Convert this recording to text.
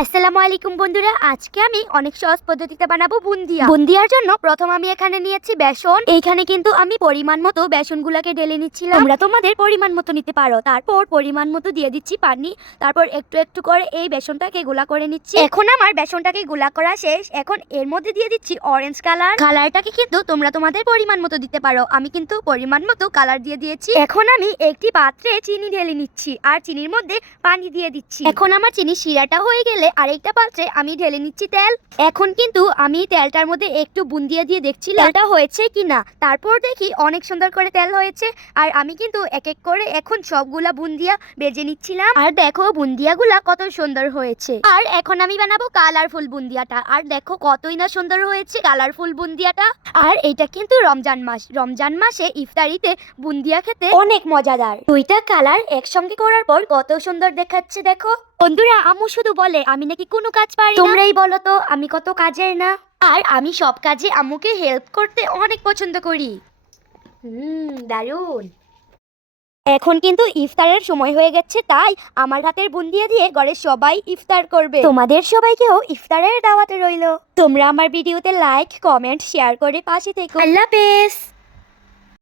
আসসালামু আলাইকুম বন্ধুরা, আজকে আমি অনেক সহজ পদ্ধতিতে বানাবো বুন্দিয়া। বুন্দিয়ার জন্য প্রথম আমি এখানে নিয়েছি বেসন। এইখানে কিন্তু আমি পরিমাণ মতো বেসনগুলোকে ঢেলে নিচ্ছিলাম। তোমরা তোমাদের পরিমাণ মতো নিতে পারো। তারপর পরিমাণ মতো দিয়ে দিচ্ছি পানি। তারপর একটু একটু করে এই বেসনটাকে গুলা করে নিচ্ছি। এখন আমার বেসনটাকে গুলা করা শেষ। এখন এর মধ্যে দিয়ে দিচ্ছি অরেঞ্জ কালার। কালারটাকে কিন্তু তোমরা তোমাদের পরিমাণ মতো দিতে পারো। আমি কিন্তু পরিমাণ মতো কালার দিয়ে দিয়েছি। এখন আমি একটি পাত্রে চিনি ঢেলে নিচ্ছি আর চিনির মধ্যে পানি দিয়ে দিচ্ছি। এখন আমার চিনি শিরাটা হয়ে গেলে আরেকটা পাত্রে আমি ঢেলে নিচ্ছি তেল। এখন কিন্তু আমি তেলটার মধ্যে একটু বুন্দিয়া দিয়ে দেখছিলাম তেলটা হয়েছে কিনা। তারপর দেখি অনেক সুন্দর করে তেল হয়েছে। আর আমি কিন্তু এক এক করে এখন সবগুলা বুন্দিয়া ভেজে নিচ্ছিলাম। আর দেখো বুন্দিয়াগুলা কত সুন্দর হয়েছে। আর এখন আমি বানাবো কালারফুল বুন্দিয়াটা। আর দেখো কতই না সুন্দর হয়েছে কালারফুল বুন্দিয়াটা। আর এটা কিন্তু রমজান মাস। রমজান মাসে ইফতারিতে বুন্দিয়া খেতে অনেক মজাদার। দুইটা কালার একসঙ্গে করার পর কত সুন্দর দেখাচ্ছে দেখো। বন্ধুরা, আম্মু শুধু বলে আমি নাকি কোনো কাজ পারি না। তোমরাই বলো তো আমি কত কাজের না। আর আমি সব কাজে আম্মুকে হেল্প করতে অনেক পছন্দ করি। দারুণ। এখন কিন্তু ইফতারের সময় হয়ে গেছে, তাই আমার হাতের বুন্দিয়া দিয়ে ঘরের সবাই ইফতার করবে। তোমাদের সবাইকেও ইফতারের দাওয়াতে রইলো। তোমরা আমার ভিডিওতে লাইক, কমেন্ট, শেয়ার করে পাশে থেকো। আল্লাহ হাফেজ।